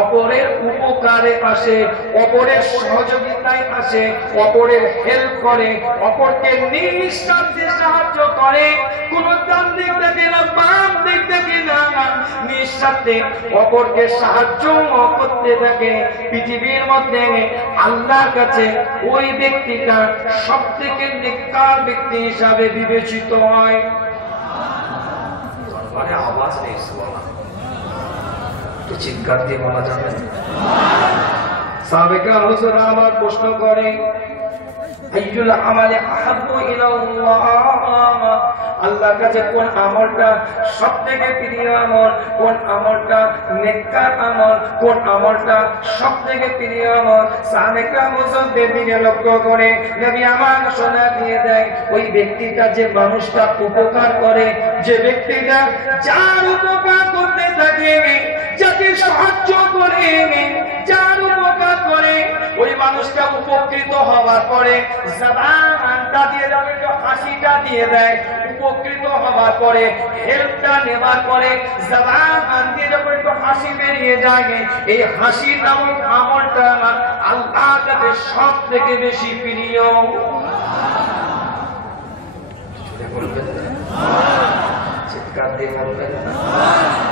অপরের উপকারে আসে, অপরের সহযোগিতায় আসে, অপরের হেল্প করে, অপরকে নিঃস্বার্থে সাহায্য করে, কোন ডান দিক থেকে না বাম দিক থেকে না, নিঃস্বার্থে অপরকে সাহায্য করতে থাকে। পৃথিবীর মধ্যে আল্লাহর কাছে ওই ব্যক্তিটা সবথেকে নেককার ব্যক্তি হিসাবে বিবেচিত হয়। মানে আওয়াজ নেই, তো চিৎকার দিয়ে বলা যাবে। সাহাবায়ে কেরাম হুজুররা আবার প্রশ্ন করে, আইয়ুল আমালে আহাব্বু ইলাল্লাহ, আল্লাহর কাছে কোন আমলটা সবথেকে প্রিয় আমল, কোন আমলটা নেককার আমল, কোন আমলটা সবথেকে প্রিয় আমল? সাহাবায়ে কেরাম হুজুরদের দিকে লক্ষ্য করে নবী আমার শোনা দিয়ে দেয়, ওই ব্যক্তিটা যে মানুষটা উপকার করে, যে ব্যক্তিটা যার উপকার করতে থাকে, যাকে সাহায্য করে, যার উপকার করে, ওই মানুষটা উপকৃত হওয়ার পরে জবানটা দিয়ে দেয়, হাসিটা দিয়ে দেয়, উপকৃত হওয়ার পরে হেল্পটা নেওয়ার পরে জবান দিয়ে যখন একটু হাসি বেরিয়ে যায়, এই হাসি নামক আমলটা আল্লাহর কাছে সব থেকে বেশি প্রিয়। চিৎকার দিয়ে বলবেন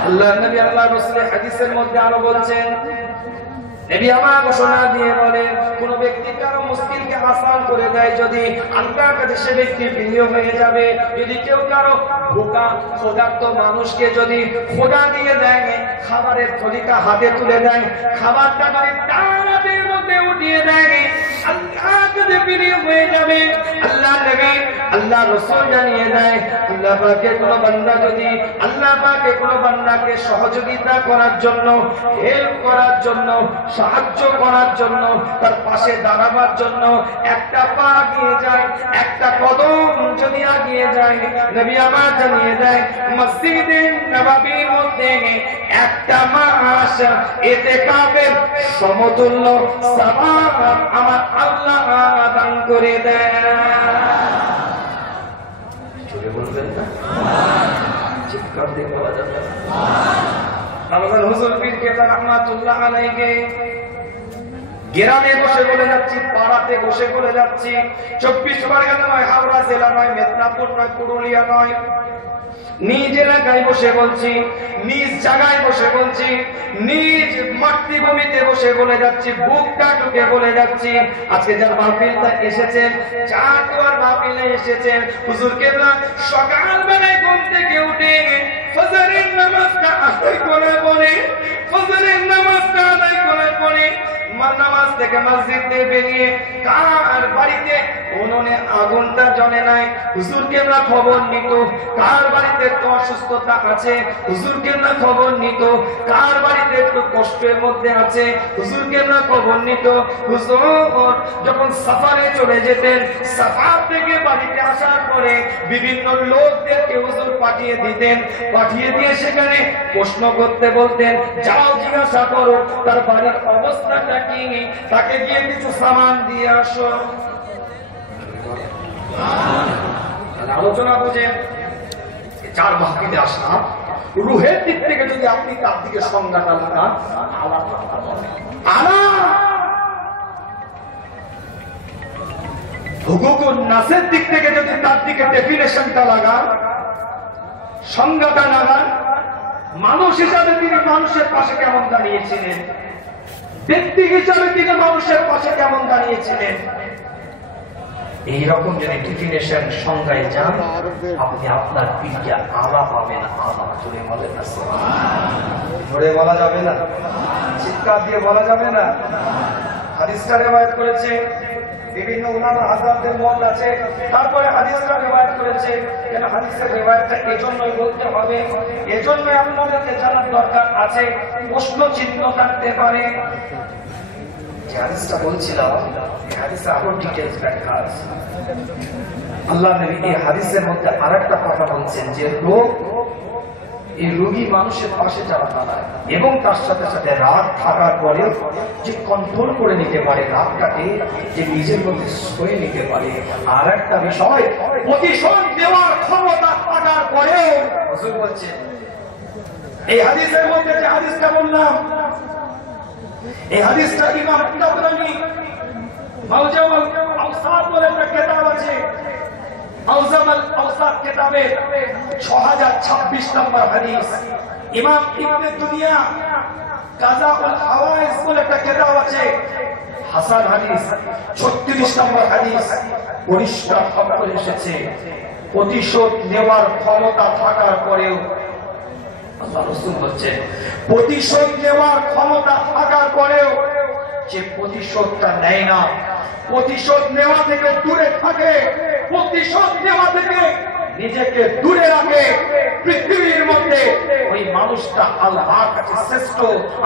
আল্লাহ নবী আল্লাহ রাসূলের হাদিসের মধ্যে আরো বলছেন, নবী আমার ঘোষণা দিয়ে বলেন, কোন ব্যক্তি কারো মুশকিলকে আসান করে দেয়, যদি আল্লাহর কাছে সে ব্যক্তি প্রিয় হয়ে যাবে। যদি কেউ কারো ভোকা ক্ষুধার্ত মানুষকে যদি খোদা দিয়ে দেয়, খাবারের থলিটা হাতে তুলে দেয়, খাবারটা যদি তার হাতের মধ্যে উঠিয়ে দেয়, আল্লাহর কাছে প্রিয় হয়ে যাবে। আল্লাহ নবী আল্লাহ রাসূল জানিয়ে দেয়, আল্লাহ পাকের কোন বান্দা যদি আল্লাহ পাকের কোন বান্দাকে সহযোগিতা করার জন্য, হেল্প করার জন্য, সাহায্য করার জন্য, তার পাশে দাঁড়াবার জন্য একটা পা আগিয়ে যায়, একটা কদম যদি আগিয়ে যায়, নবী আমার জানিয়ে দেয় মসজিদে নববীর মধ্যে একটা মাস ইতিকাফের সমতুল্য সওয়াব আমার আল্লাহ দান করে দেয়। চলে বলবেন না, চিৎকার দিয়ে বলা যাবে না। আমাদের হুজুর পীর কেবলা রাহমাতুল্লাহ আলাইহি গ্রামে বসে বলে যাচ্ছি, পাড়াতে বসে বলে যাচ্ছি, 24 পরগনা নয়, হাওড়া জেলা নয়, মেদিনীপুর নয়, পুরুলিয়া নয়, নিজ এলাকায় বসে বলছি, নিজ জায়গায় বসে বলছি, নিজ মাতৃভূমিতে বসে বলে যাচ্ছি, বুকটা টুকে বলে যাচ্ছি। আজকে যার মাহফিলটা এসেছেন, চাঁদোয়ার মাহফিলে এসেছেন, হুজুর কেবলা সকালবেলায় ঘুম থেকে উঠে ফজরের নামাজটা আদায় করে পড়ে, ফজরের নামাজটা আদায় করে পড়ে নামাজ থেকে মসজিদে বেরিয়ে কার বাড়িতে উনুনে আগুনটা জ্বলে নাই, হুজুর কেবলা খবর নিত, কার বাড়িতে একটু অসুস্থতা আছে, হুজুর কেবলা খবর নিত, কার বাড়িতে একটু কষ্টের মধ্যে আছে, হুজুর কেবলা খবর নিত। হুজুর যখন সফরে চলে যেতেন, সফর থেকে বাড়িতে আসার পরে বিভিন্ন লোকদেরকে হুজুর পাঠিয়ে দিতেন, পাঠিয়ে দিয়ে সেখানে প্রশ্ন করতে বলতেন, যাও জিজ্ঞাসা করো তার বাড়ির অবস্থাটা কি, তাকে গিয়ে কিছু সামান দিয়ে আসো। আলোচনা বুঝেন, চার মাহফিলে আসলাম, রুহের দিক থেকে যদি আপনি তার দিকে সংজ্ঞাটা লাগান, হুকুকুন নাসের দিক থেকে যদি তার দিকে ডেফিনেশনটা লাগান, সংজ্ঞাটা লাগান, মানুষ হিসাবে তিনি মানুষের পাশে কেমন দাঁড়িয়েছিলেন, ব্যক্তি হিসাবে তিনি মানুষের পাশে কেমন দাঁড়িয়েছিলেন, এইরকম যদি ডেফিনেশন সংজ্ঞায় যান, আপনি আপনার পীরকে আলা পাবেন। আলা জোরে বলেন না, জোরে বলা যাবে না, চিৎকার দিয়ে বলা যাবে না। হাদিসটা রিওয়ায়াত করেছে বিভিন্ন উলামা হাজরাতদের মত আছে, তারপরে হাদিসটা রিওয়ায়াত করেছে। কেন হাদিসের রিওয়ায়াতটা এজন্যই বলতে হবে, এজন্যই আপনাদেরকে জানার দরকার আছে, প্রশ্ন চিহ্ন থাকতে পারে। যে হাদিসটা বলছিলাম, এই হাদিসে আরো ডিটেইলস ব্যাখ্যা আছে। আল্লাহ নবী এই হাদিসের মধ্যে আরেকটা কথা বলছেন, যে রোগ, এই রোগী মানুষের পাশে যারা দাঁড়ায় এবং তার সাথে সাথে রাগ থাকার পরে যে কন্ট্রোল করে নিতে পারে রাগটাকে, যে নিজের মধ্যে সয়ে নিতে পারে। আর একটা বিষয়, প্রতিশোধ দেওয়ার ক্ষমতা থাকার পরেও হুজুর বলছেন, এই হাদিসের মধ্যে যে হাদিসটা বললাম, এই হাদিসটা ইমাম তাবরানী মাউজাউল আওসাত বলে একটা কিতাব আছে, মাউজাউল আওসাত কিতাবে 6026 নম্বর হাদিস। ইমাম ইবনে দুনিয়া কাযাউল হাওয়াইজ বলে একটা কিতাব আছে, হাসান হাদিস 36 নম্বর হাদিস। পরিষ্কার খবর এসেছে, প্রতিশোধ নেওয়ার ক্ষমতা থাকার পরেও, আল্লাহ রাসূল বলছেন, প্রতিশোধ নেওয়ার ক্ষমতা থাকার পরেও যে প্রতিশোধটা নেয় না, প্রতিশোধ নেওয়া থেকে দূরে থাকে, প্রতিশোধ নেওয়া থেকে নিজেকে দূরে রাখে, পৃথিবীর মধ্যে ওই মানুষটা আল্লাহর কাছে শ্রেষ্ঠ।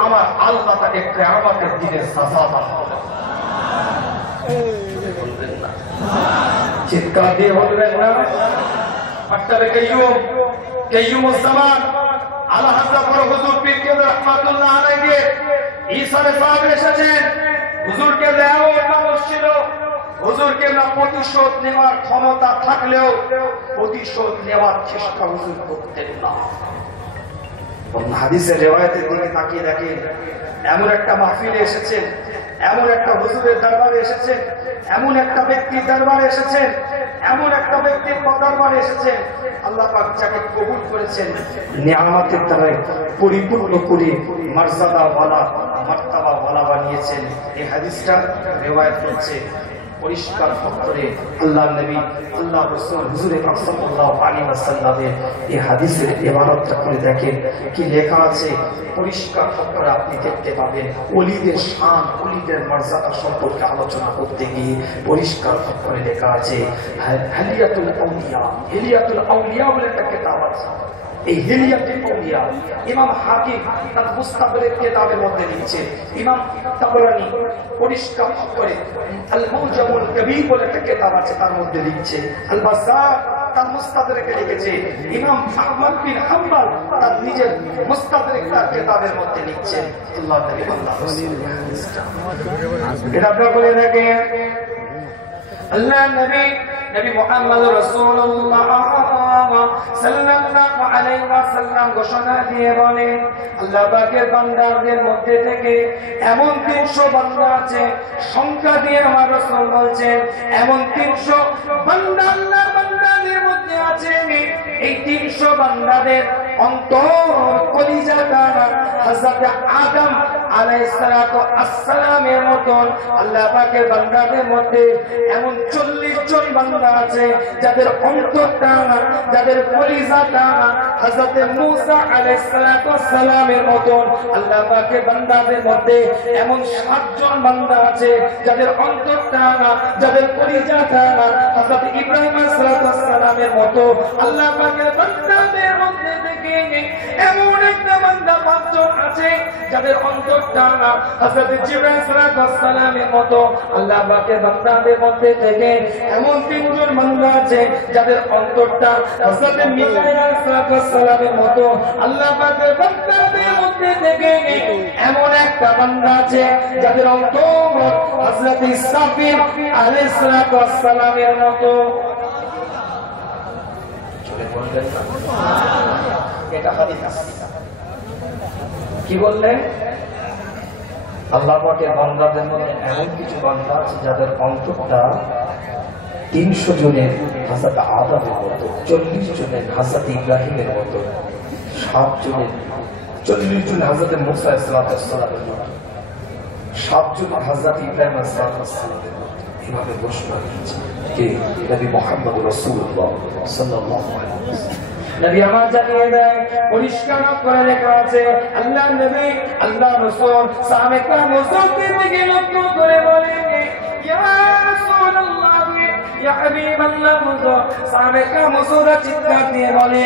আমার আল্লাহ তাকে কিয়ামতের দিনে সাজা দেবে। চিৎকার দিয়ে বলবেন না, মাক্তাবে কাইয়ুম, কাইয়ুমুজ জামান আলা হযরত হুজুর পীর কেবলা রাহমাতুল্লাহ আলাইহি ঈসারে সাহেব এসেছেন। হুজুর কেবলা এমন মানুষ ছিল, হুজুর কেবলা প্রতিশোধ নেওয়ার ক্ষমতা থাকলেও প্রতিশোধ নেওয়ার চেষ্টা হুজুর করতেন না। হাদিসের রিওয়ায়াতের দিকে তাকিয়ে দেখেন, এমন একটা মাহফিলে এসেছেন, এমন একটা হুজুরের দরবারে এসেছেন, এমন একটা ব্যক্তির দরবারে এসেছেন, এমন একটা ব্যক্তির দরবারে এসেছেন, আল্লাহ পাক যাকে কবুল করেছেন, নিয়ামতের দ্বারা পরিপূর্ণ করে মর্যাদাওয়ালা মার্তাবাওয়ালা বানিয়েছেন। এই হাদিসটা রিওয়ায়াত করছে পরিষ্কার অক্ষরে আল্লাহ নবী, আল্লাহ রাসূল হুজুরে পাক সাল্লাল্লাহু আলাইহি ওয়াসাল্লামের এই হাদিসের ইবারতটা করে দেখেন কি লেখা আছে। পরিষ্কার অক্ষরে আপনি দেখতে পাবেন ওলিদের শান, ওলিদের মর্যাদা সম্পর্কে আলোচনা করতে গিয়ে পরিষ্কার অক্ষরে লেখা আছে হিলিয়াতুল আউলিয়া। হিলিয়াতুল আউলিয়া বলে একটা কিতাব আছে। এই হিলিয়াতুল আউলিয়া ইমাম হাকিম তার মুস্তাদরাক কিতাবের মধ্যে লিখছে, ইমাম তাবরানী পরিষ্কার করে আল মুজামুল কবীর বলে একটা কিতাব আছে তার মধ্যে লিখছে, আল বাসার তার মুস্তাদরাকে লিখেছে, ইমাম আহমদ বিন হাম্বল তার নিজের মুস্তাদরাক তার কিতাবের মধ্যে লিখছেন। আল্লাহ নবী আল্লাহ রাসূল এটা আপনারা বলে দেখেন আল্লাহ নবী নবী মুহাম্মদ রাসূলুল্লাহ সাল্লাল্লাহু আলাইহি ওয়াসাল্লাম ঘোষণা দিয়ে বলেন, আল্লাহ পাকের বান্দাদের মধ্যে থেকে এমন 300 বান্দা আছে, সংখ্যা দিয়ে আমার রাসূল বলছেন এমন 300 বান্দা আল্লাহর বান্দাদের মধ্যে আছে, এই 300 বান্দাদের অন্তর কলিজাটা হযরত আদম আলাইহিস সালাতু আসসালামের মতন আল্লাহ পাকের বান্দাদের মধ্যে এমন 40 জন বান্দা আছে যাদের অন্তরটা, যাদের কলিজাটা হযরত মূসা আলাইহিস সালাতু আসসালামের মতন আল্লাহ পাকের বান্দাদের মধ্যে এমন 7 জন বান্দা আছে যাদের অন্তরটা, যাদের কলিজাটা হযরত ইব্রাহিম আলাইহিস সালাতু আসসালামের মতো আল্লাহ পাকের বান্দাদের মধ্যে থেকে এমন একটা বান্দা 5 জন আছে যাদের অন্তরটা হযরত জিবরাইল আলাইহিস সালামের মতো আল্লাহ পাকের বান্দাদের মধ্যে থেকে এমন 3 জন বান্দা আছে যাদের অন্তরটা হযরত মিকাঈল আলাইহিস সালামের মতো আল্লাহ পাকের বান্দাদের মধ্যে থেকে এমন একটা বান্দা আছে যাদের অন্তর হযরত ইসরাফিল আলাইহিস সালামের মতো। চলে বললেন এটা হাদিস কি বললেন? আল্লাহ পাকের বান্দাদের মধ্যে এমন কিছু বান্দা আছে যাদের অন্তরটা 300 জনের হযরত আদমের মতো, 40 জনের হযরত ইব্রাহিমের মতো, 7 জনের 40 জন হযরত মূসা আলাইহিস সালামের মতো, 7 জন হযরত ইব্রাহিম আলাইহিস সালামের মতো। এভাবে ঘোষণা দিয়েছে কে? নবী মুহাম্মদ রাসূলুল্লাহ সাল্লাল্লাহু আলাইহি ওয়াসাল্লাম। নবী আমার জানিয়ে দেয় পরিষ্কার করে লেখা আছে, আল্লাহ নবী আল্লাহ রাসূল সাহাবে কেরামের দিকে লক্ষ্য করে বলেন, ইয়া রাসূলুল্লাহ ইয়া হাবিবাল্লাহ, সাহাবে কেরাম চিৎকার দিয়ে বলে